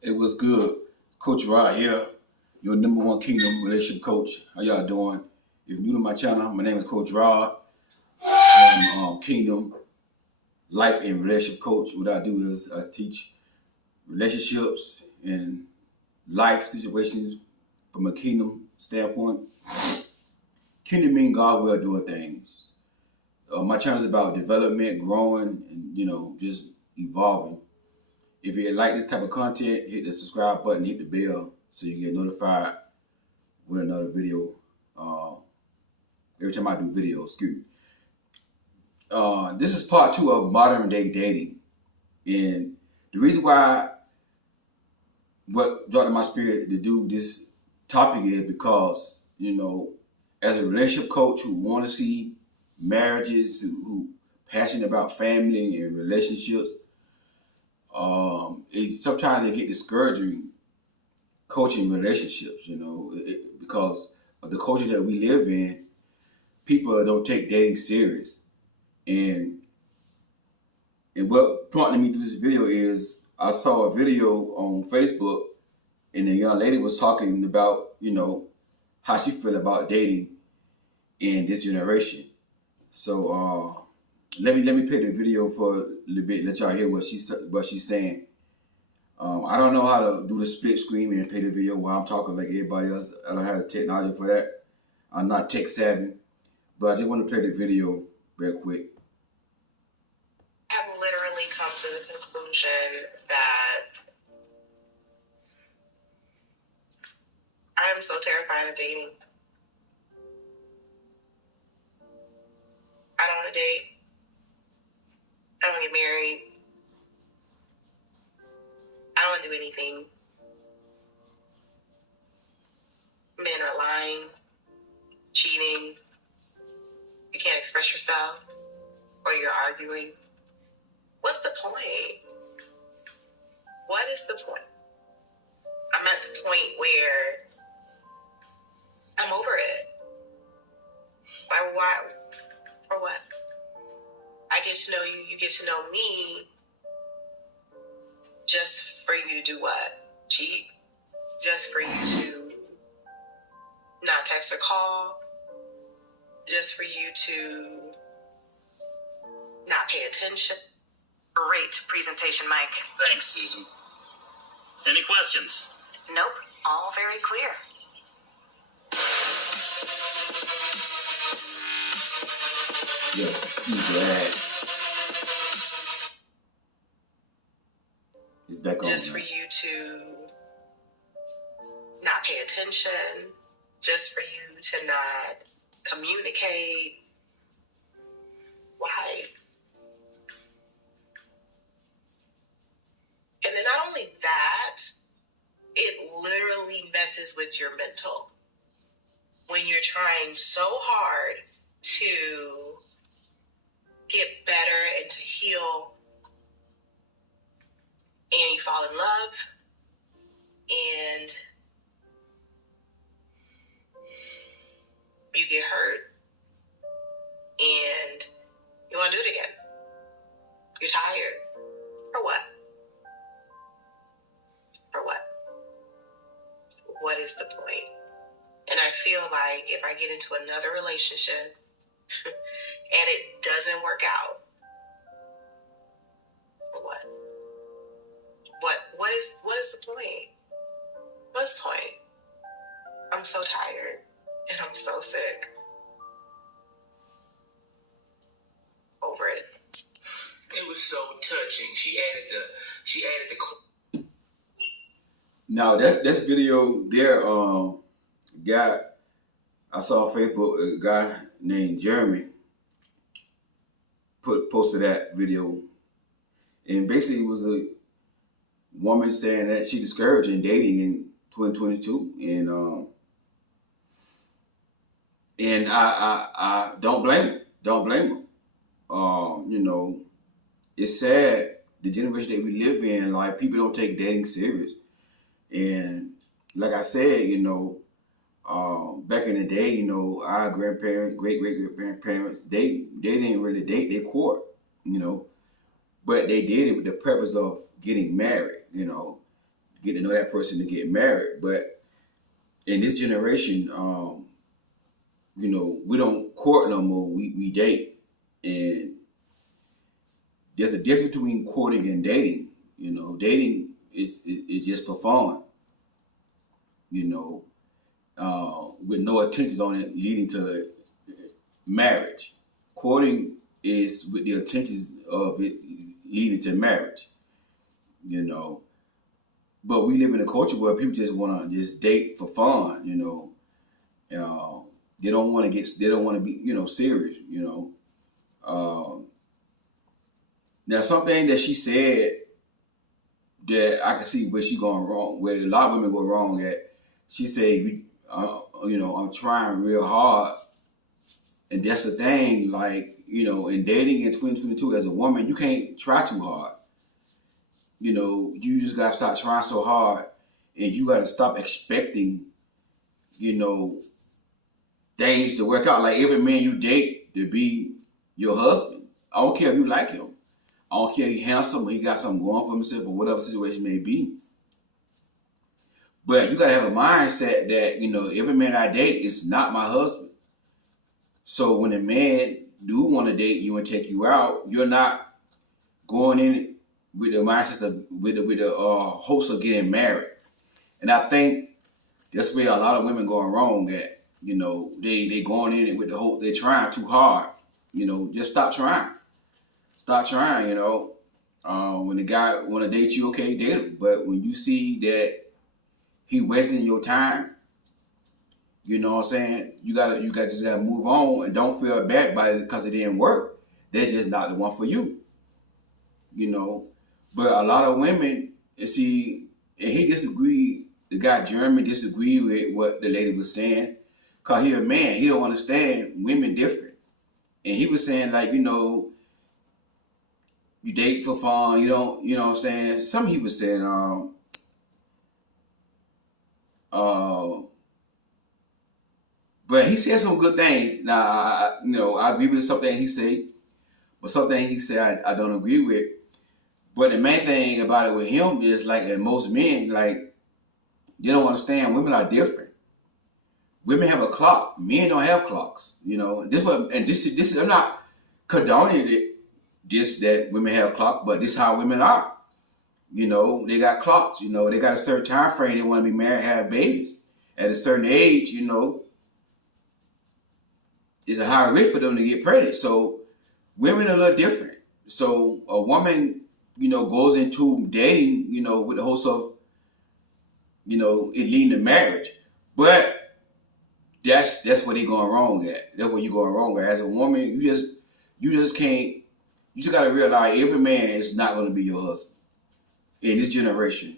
It was good. Coach Rod here, your number one Kingdom relationship coach. How y'all doing? If you're new to my channel, my name is Coach Rod. I'm Kingdom life and relationship coach. What I do is I teach relationships and life situations from a kingdom standpoint. Kingdom means God way of doing things. My channel is about development, growing, and just evolving. If you like this type of content, hit the subscribe button, hit the bell so you get notified with another video. Every time I do videos, excuse me. This is part 2 of modern day dating. And the reason why what dropped in my spirit to do this topic is because, as a relationship coach who want to see marriages, who passionate about family and relationships, sometimes they get discouraging coaching relationships, because of the culture that we live in. People don't take dating serious. And what prompted me to do this video is I saw a video on Facebook and a young lady was talking about, how she feel about dating in this generation. So let me play the video for a little bit, let y'all hear what she's saying. I don't know how to do the split screen and play the video while I'm talking like everybody else. I don't have the technology for that. I'm not tech savvy, but I just want to play the video real quick. I have literally come to the conclusion that I am so terrified of dating. I don't want to date. I don't want to get married. I don't want to do anything. Men are lying, cheating. You can't express yourself, or you're arguing. What's the point? What is the point? I'm at the point where I'm over it. Why? For what? I get to know you, you get to know me, just for you to do what? Cheat? Just for you to not text or call? Just for you to not pay attention? Great presentation, Mike. Thanks, Susan. Any questions? Nope, all very clear. Yeah, he's glad. He's back on. Just for you to not pay attention, just for you to not communicate. Why? And then not only that, it literally messes with your mental. When you're trying so hard to get better and to heal, and you fall in love, and you get hurt, and you want to do it again. You're tired. For what? For what? What is the point? And I feel like if I get into another relationship and it doesn't work out, for what? What is the point? What's the point? I'm so tired and I'm so sick. Over it. It was so touching. She added the Now that video there, guy I saw on Facebook, a guy named Jeremy posted that video, and basically it was a woman saying that she discouraged in dating in 2022, and I don't blame her. Don't blame her. It's sad the generation that we live in. Like, people don't take dating serious, and like I said, back in the day, our grandparents, great-great-grandparents, they didn't really date, they court, but they did it with the purpose of getting married, get to know that person to get married. But in this generation, we don't court no more. We date, and there's a difference between courting and dating. Dating is just for fun. With no intentions on it leading to marriage. Courting is with the intentions of it leading to marriage. But we live in a culture where people just want to just date for fun. They don't want to be serious. Now something that she said that I can see where she going wrong, where a lot of women go wrong at. She said, I'm trying real hard. And that's the thing, in dating in 2022 as a woman, you can't try too hard. You just got to stop trying so hard, and you got to stop expecting, things to work out. Like every man you date to be your husband. I don't care if you like him. I don't care if he's handsome or he got something going for himself or whatever situation may be. But you got to have a mindset that, every man I date is not my husband. So when a man do want to date you and take you out, you're not going in with the mindset of with the hopes of getting married. And I think that's where a lot of women going wrong at. They going in with the hope they're trying too hard. Just stop trying. Stop trying. When the guy want to date you, okay, date him. But when you see that he wasting your time, you know what I'm saying? You just gotta move on and don't feel bad about it because it didn't work. They're just not the one for you. But a lot of women, and he disagreed. The guy Jeremy disagreed with what the lady was saying, cause he a man. He don't understand women different, and he was saying you date for fun. You don't, what I'm saying? Something he was saying. But he said some good things. Now, I agree with something he said, but something he said I don't agree with. But the main thing about it with him is and most men, you don't understand. Women are different. Women have a clock. Men don't have clocks. This is I'm not condoning it. That women have a clock, but this is how women are. They got clocks. They got a certain time frame. They want to be married, have babies. At a certain age, it's a higher rate for them to get pregnant. So women are a little different. So a woman, goes into dating, with the hopes of, it leading to marriage. But that's where they going wrong at. That's where you going wrong at. As a woman, you just can't. You just gotta realize every man is not gonna be your husband in this generation.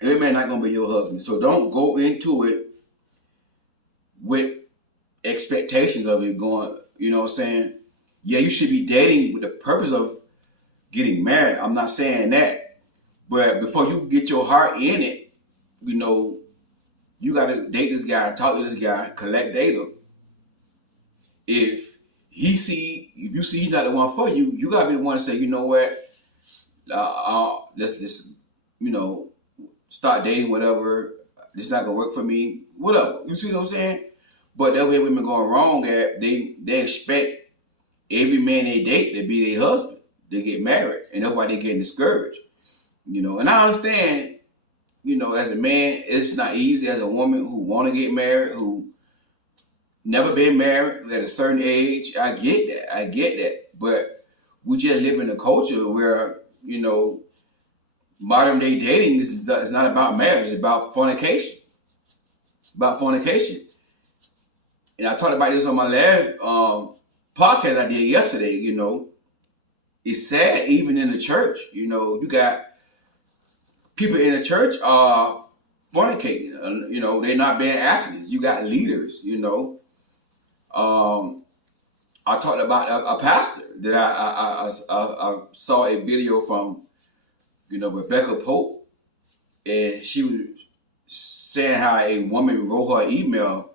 Every man not gonna be your husband. So don't go into it with expectations of it going, you know what I'm saying? Yeah, you should be dating with the purpose of getting married. I'm not saying that. But before you get your heart in it, you gotta date this guy, talk to this guy, collect data. If you see he's not the one for you, you gotta be the one to say, you know what, let's just, start dating, whatever. This is not gonna work for me, whatever. You see what I'm saying? But that way women going wrong at they expect every man they date to be their husband. They get married, and that's why they getting discouraged. And I understand, as a man, it's not easy. As a woman who want to get married, who never been married, at a certain age, I get that. But we just live in a culture where, modern day dating is not about marriage, it's about fornication. And I talked about this on my last podcast I did yesterday, It's sad, even in the church, you got people in the church are fornicating, they're not being abstinent. You got leaders, I talked about a pastor that I saw a video from, Rebecca Pope, and she was saying how a woman wrote her email,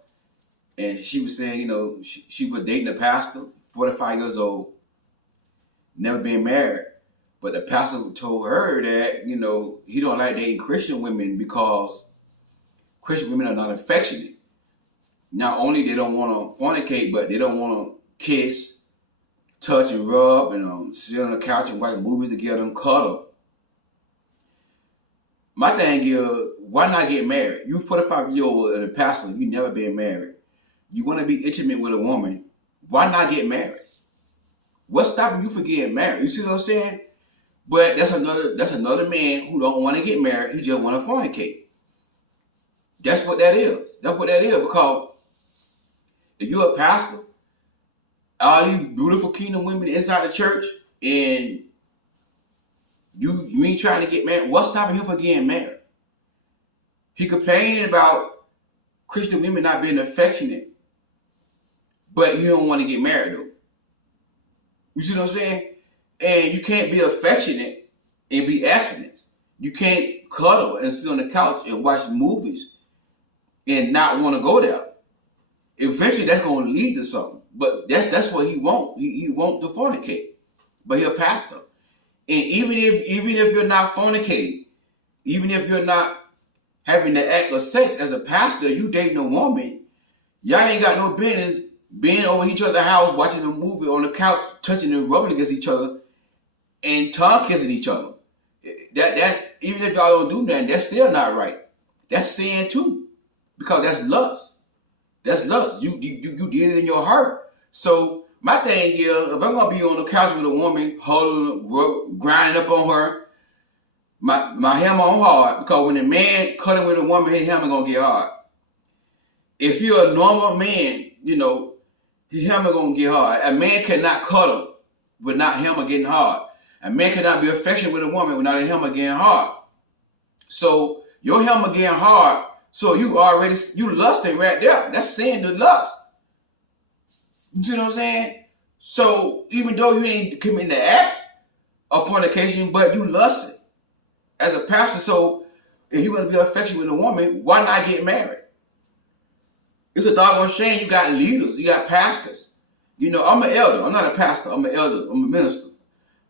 and she was saying, she was dating a pastor, 45 years old, never been married, But the pastor told her that, he don't like dating Christian women because Christian women are not affectionate. Not only they don't want to fornicate, but they don't want to kiss, touch, and rub, and sit on the couch and watch movies together and cuddle. My thing is, why not get married? You 45-year-old and a pastor, you never been married. You want to be intimate with a woman, why not get married? What's stopping you from getting married? You see what I'm saying? But that's another man who don't want to get married. He just want to fornicate. That's what that is. That's what that is. Because if you're a pastor, all these beautiful kingdom women inside the church, and you ain't trying to get married, what's stopping him from getting married? He complaining about Christian women not being affectionate, but you don't want to get married though. You see what I'm saying? And you can't be affectionate and be abstinent. You can't cuddle and sit on the couch and watch movies and not want to go there. Eventually, that's going to lead to something. But that's what he wants. He wants to fornicate. But he's a pastor. And even if you're not fornicating, even if you're not having the act of sex as a pastor, you dating a woman, y'all ain't got no business being over each other's house, watching a movie on the couch, touching and rubbing against each other, and tongue kissing each other. That even if y'all don't do that, that's still not right. That's sin too, because that's lust. That's lust. You did it in your heart. So my thing is, if I'm gonna be on the couch with a woman, holding, grinding up on her, my hammer on hard, because when a man cutting with a woman, his hammer gonna get hard. If you're a normal man, his hammer gonna get hard. A man cannot cuddle without hammer getting hard. A man cannot be affectionate with a woman without a hammer getting hard. So your hammer getting hard, so you lusting right there. That's sin to lust. You see what I'm saying? So even though you ain't committing the act of fornication, but you lusting as a pastor. So if you're gonna be affectionate with a woman, why not get married? It's a doggone shame. You got leaders, you got pastors. I'm an elder. I'm not a pastor. I'm an elder. I'm a minister.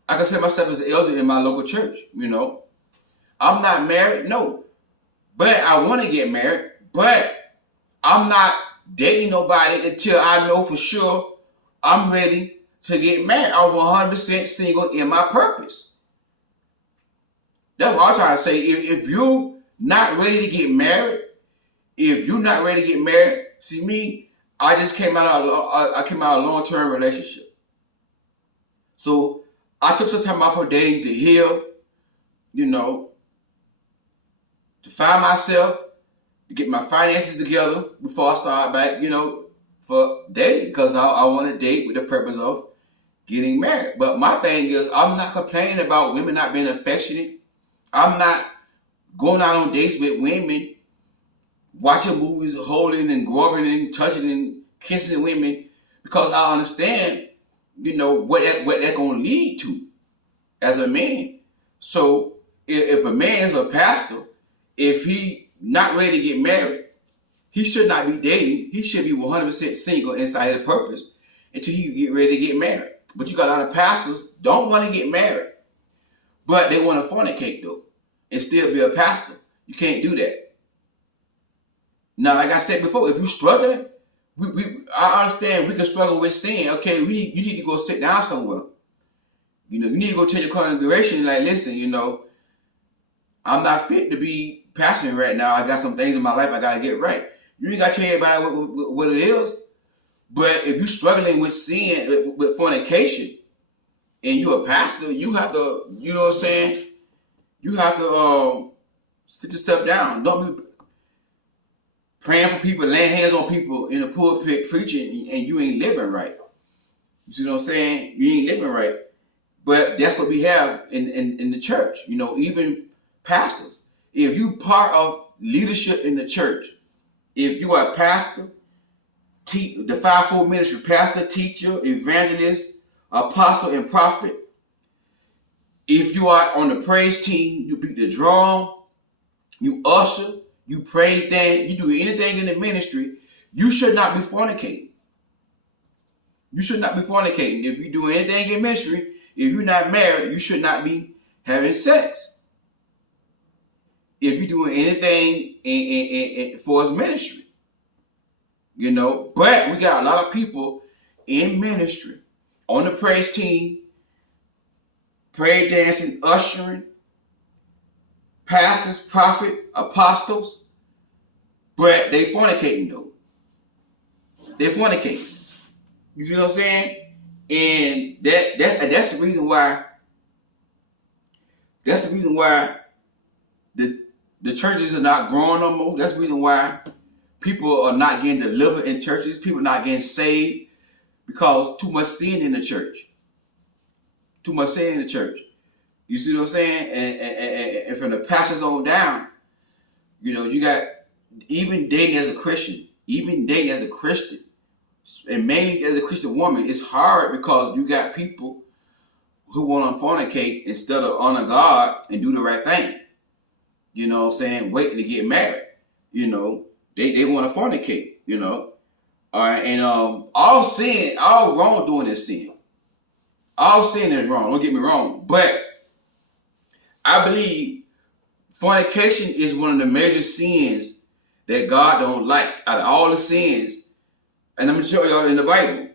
I consider myself as an elder in my local church. I'm not married, no, but I want to get married. But I'm not dating nobody until I know for sure I'm ready to get married. I'm 100% single in my purpose. That's what I'm trying to say. If you're not ready to get married, see me, I just came out of a long-term relationship. So I took some time out for dating to heal, to find myself, to get my finances together before I start back, for dating, because I want to date with the purpose of getting married. But my thing is, I'm not complaining about women not being affectionate. I'm not going out on dates with women, watching movies, holding and grubbing and touching and kissing women, because I understand, what that's going to lead to as a man. So if a man is a pastor, if he not ready to get married, he should not be dating. He should be 100% single inside his purpose until he get ready to get married. But you got a lot of pastors don't want to get married, but they want to fornicate though and still be a pastor. You can't do that. Now, like I said before, if you're struggling, I understand we can struggle with sin. Okay, you need to go sit down somewhere. You need to go tell your congregation, like, listen, I'm not fit to be pastoring right now. I got some things in my life I got to get right. You ain't got to tell everybody what it is. But if you're struggling with sin, with fornication, and you're a pastor, you have to, you have to sit yourself down. Don't be praying for people, laying hands on people in the pulpit preaching, and you ain't living right. You see what I'm saying? You ain't living right. But that's what we have in the church. Even pastors. If you part of leadership in the church, if you are a pastor, the fivefold ministry, pastor, teacher, evangelist, apostle, and prophet, if you are on the praise team, you beat the drum, you usher, you pray, dance, you do anything in the ministry, you should not be fornicating. You should not be fornicating. If you do anything in ministry If you're not married, you should not be having sex. If you're doing anything for his ministry, you know. But we got a lot of people in ministry, on the praise team, prayer dancing, ushering, pastors, prophet, apostles, but they fornicating though. They fornicating. You see what I'm saying? And that's the reason why. That's the reason why the churches are not growing no more. That's the reason why people are not getting delivered in churches. People are not getting saved because too much sin in the church. Too much sin in the church. You see what I'm saying? And from the pastors on down, you know, you got even dating as a Christian, and mainly as a Christian woman, it's hard because you got people who want to fornicate instead of honor God and do the right thing. You know what I'm saying? Waiting to get married. You know, they want to fornicate, you know. All right, and all sin, all wrongdoing is sin. All sin is wrong, don't get me wrong. But I believe fornication is one of the major sins that God don't like out of all the sins. And I'm going to show y'all in the Bible.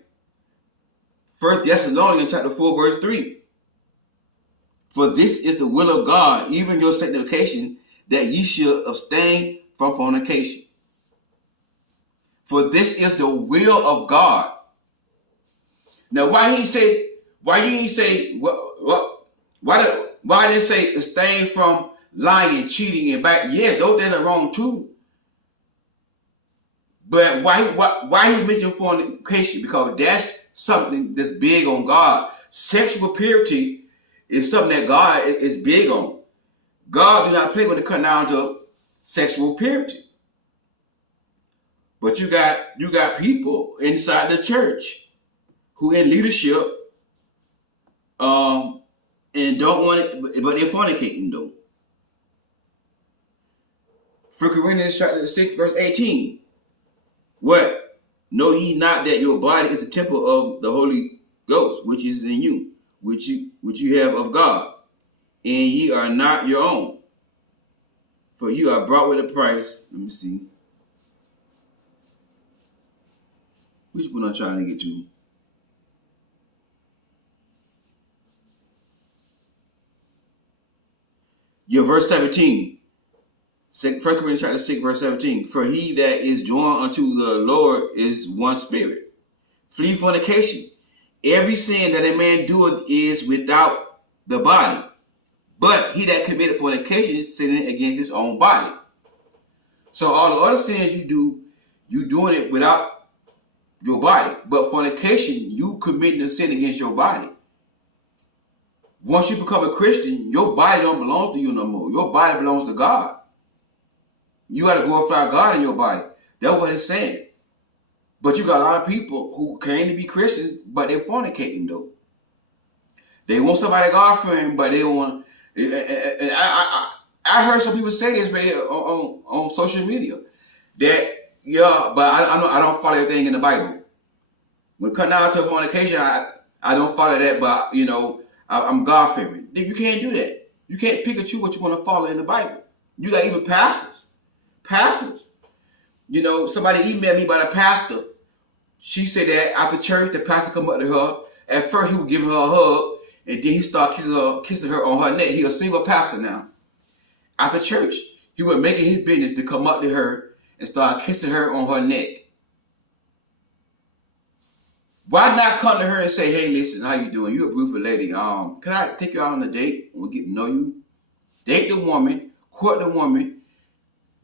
1 Thessalonians chapter 4, verse 3. For this is the will of God, even your sanctification, that ye should abstain from fornication. For this is the will of God. Now, why you didn't say abstain from lying, cheating, and back? Yeah, those things are wrong too. But why he mentioned fornication? Because that's something that's big on God. Sexual purity is something that God is big on. God do not play when it comes down to sexual purity. But you got people inside the church who in leadership and don't want it, but they're fornicating though. 1 Corinthians chapter 6, verse 18. What? Know ye not that your body is the temple of the Holy Ghost, which is in you, which you have of God, and ye are not your own. For you are bought with a price. Let me see. Which one I'm trying to get to? Your verse 17. 1 Corinthians chapter 6, verse 17. For he that is joined unto the Lord is one spirit. Flee fornication. Every sin that a man doeth is without the body. But he that committed fornication is sinning against his own body. So all the other sins you do, you doing it without your body. But fornication, you committing a sin against your body. Once you become a Christian, your body don't belong to you no more. Your body belongs to God. You got to glorify God in your body. That's what it's saying. But you got a lot of people who claim to be Christians, but they're fornicating though. They want somebody God-fearing, but they don't want. I heard some people say this right on social media that but I don't follow everything in the Bible. When it comes down to fornication, I don't follow that, but you know I'm God-fearing. You can't do that. You can't pick and choose what you want to follow in the Bible. You got even pastors. You know, somebody emailed me about a pastor. She said that after church, the pastor come up to her. At first, he would give her a hug, and then he started kissing her on her neck. He a single pastor now. After church, he was making his business to come up to her and start kissing her on her neck. Why not come to her and say, "Hey, listen, how you doing? You a beautiful lady. Can I take you out on a date? We'll get to know you. Date the woman, court the woman,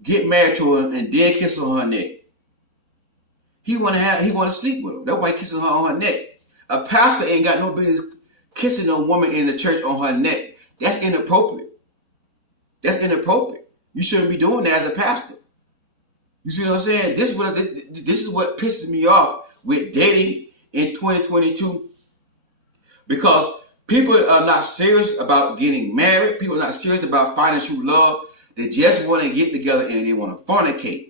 get married to her, and then kiss her on her neck." He want to sleep with her. That's why he kissing her on her neck. A pastor ain't got no business kissing a woman in the church on her neck. That's inappropriate. You shouldn't be doing that as a pastor. You see what I'm saying? This is what pisses me off with dating in 2022, because people are not serious about getting married. People are not serious about finding true love. They just want to get together and they want to fornicate.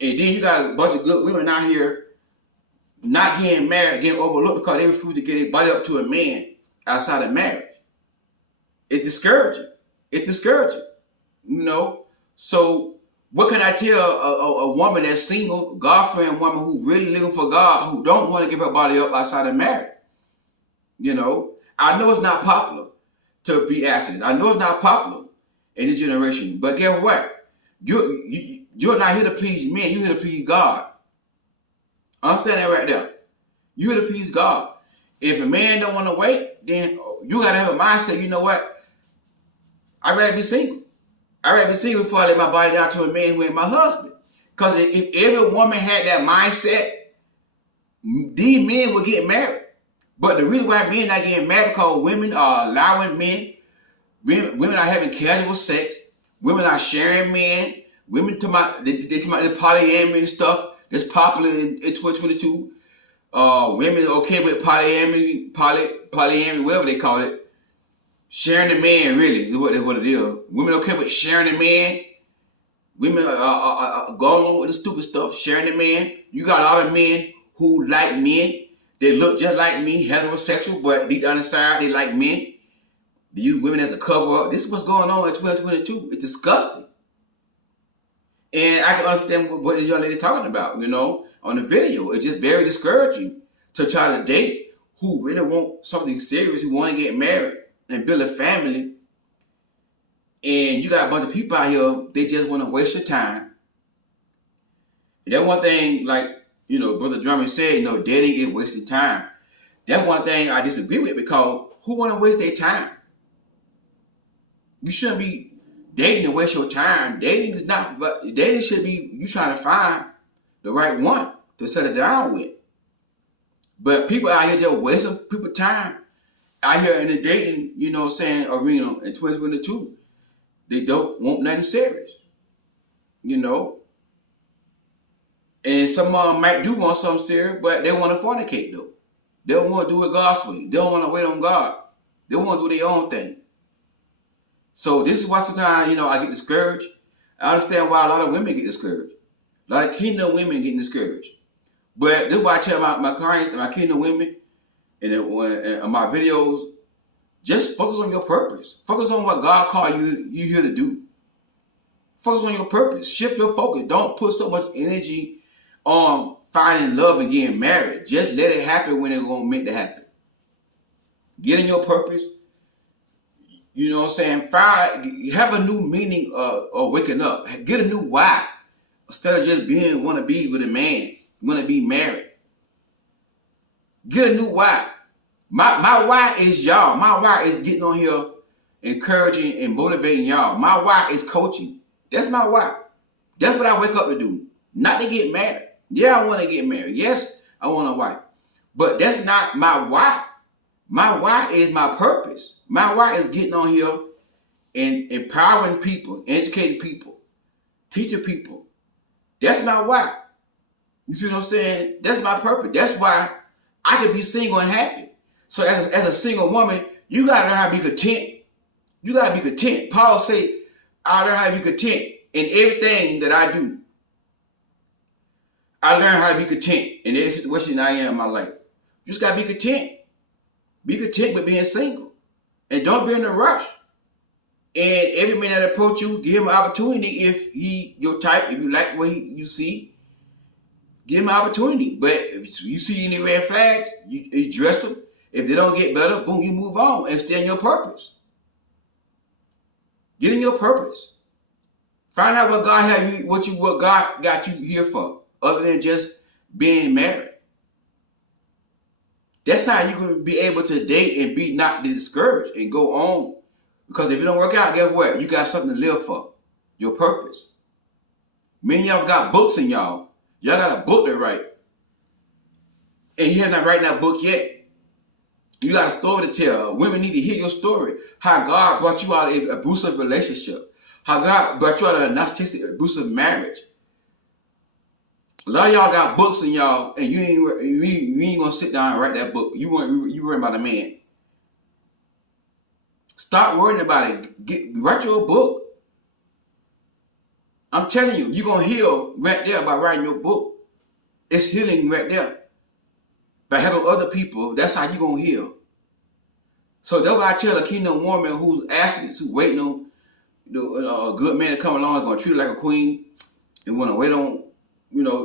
And then you got a bunch of good women out here not getting married, getting overlooked because they refuse to get their body up to a man outside of marriage. It's discouraging. It's discouraging. You know? So what can I tell a woman that's single, God-fearing woman who really living for God, who don't want to give her body up outside of marriage? You know? I know it's not popular to be asked this. I know it's not popular in this generation. But guess what? You're not here to please men. You're here to please God. Understand that right there. You're here to please God. If a man don't want to wait, then you got to have a mindset, you know what? I'd rather be single. I'd rather be single before I let my body down to a man who ain't my husband. Because if every woman had that mindset, these men would get married. But the reason why men not getting married because women are allowing men, women are having casual sex, women are sharing men, women talking about the polyamory and stuff that's popular in 2022. Women are okay with polyamory, whatever they call it. Sharing the man, really, is what it is. Women okay with sharing the man. Women are going along with the stupid stuff, sharing the man. You got a lot of men who like men. They look just like me, heterosexual, but deep down inside, they like men. They use women as a cover up. This is what's going on in 2022. It's disgusting. And I can understand what this young lady talking about, you know, on the video. It's just very discouraging to try to date who really want something serious, who want to get married and build a family. And you got a bunch of people out here, they just want to waste your time. And that one thing, like, you know, Brother Drummond said, you know, dating is wasting time. That's one thing I disagree with, because who want to waste their time? You shouldn't be dating to waste your time. Dating is not, but dating should be you trying to find the right one to settle down with. But people out here just wasting people's time out here in the dating, you know, saying arena in 2022. They don't want nothing serious, you know. And some of them might do want something serious, but they want to fornicate though. They don't want to do it God's way. They don't want to wait on God. They want to do their own thing. So this is why sometimes, you know, I get discouraged. I understand why a lot of women get discouraged. A lot of kingdom women get discouraged. But this is why I tell my clients and my kingdom women and my videos, just focus on your purpose. Focus on what God called you here to do. Focus on your purpose. Shift your focus. Don't put so much energy on finding love and getting married. Just let it happen when it's going to meant to happen. Get in your purpose. You know what I'm saying? Have a new meaning of waking up. Get a new why. Instead of just want to be with a man, want to be married. Get a new why. My why is y'all. My why is getting on here, encouraging and motivating y'all. My why is coaching. That's my why. That's what I wake up to do. Not to get married. Yeah, I want to get married. Yes, I want a wife. But that's not my why. My why is my purpose. My why is getting on here and empowering people, educating people, teaching people. That's my why. You see what I'm saying? That's my purpose. That's why I can be single and happy. So as a single woman, you got to learn how to be content. You got to be content. Paul said, I learn how to be content in everything that I do. I learn how to be content in every situation I am in my life. You just got to be content. Be content with being single. And don't be in a rush. And every man that approach you, give him an opportunity if he your type, if you like what you see, give him an opportunity. But if you see any red flags, you address them. If they don't get better, boom, you move on and stay in your purpose. Get in your purpose. Find out what God had you, what God got you here for, other than just being married. That's how you can be able to date and be not discouraged and go on. Because if it don't work out, guess what? You got something to live for. Your purpose. Many of y'all got books in y'all. Y'all got a book to write. And you have not written that book yet. You got a story to tell. Women need to hear your story. How God brought you out of an abusive relationship. How God brought you out of a narcissistic, abusive marriage. A lot of y'all got books in y'all, and you ain't gonna sit down and write that book. You worrying about a man. Stop worrying about it. Write your book. I'm telling you, you're gonna heal right there by writing your book. It's healing right there. By having other people, that's how you gonna heal. So that's why I tell a kingdom woman who's asking, who's waiting on a good man to come along, is gonna treat her like a queen, and wanna wait on,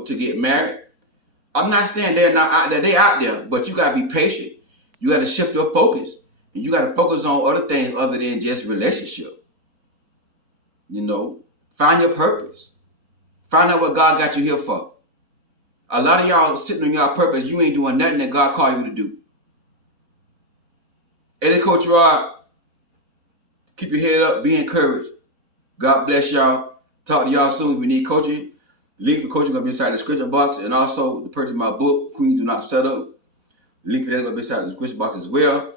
to get married. I'm not saying they're not out there, they're out there, but you gotta be patient. You gotta shift your focus. And you gotta focus on other things other than just relationship. Find your purpose. Find out what God got you here for. A lot of y'all sitting on your purpose, you ain't doing nothing that God called you to do. Eddie Coach Rod, keep your head up, be encouraged. God bless y'all. Talk to y'all soon if you need coaching. Link for coaching gonna be inside the description box, and also the purchase of my book, Queen Do Not Settle. Link for that gonna be inside the description box as well.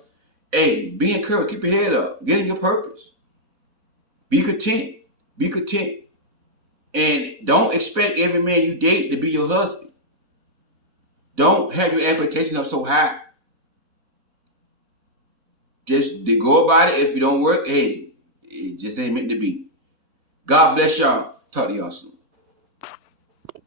Hey, be encouraged, keep your head up, get in your purpose. Be content. Be content. And don't expect every man you date to be your husband. Don't have your expectations up so high. Just go about it. If it don't work, hey, it just ain't meant to be. God bless y'all. Talk to y'all soon.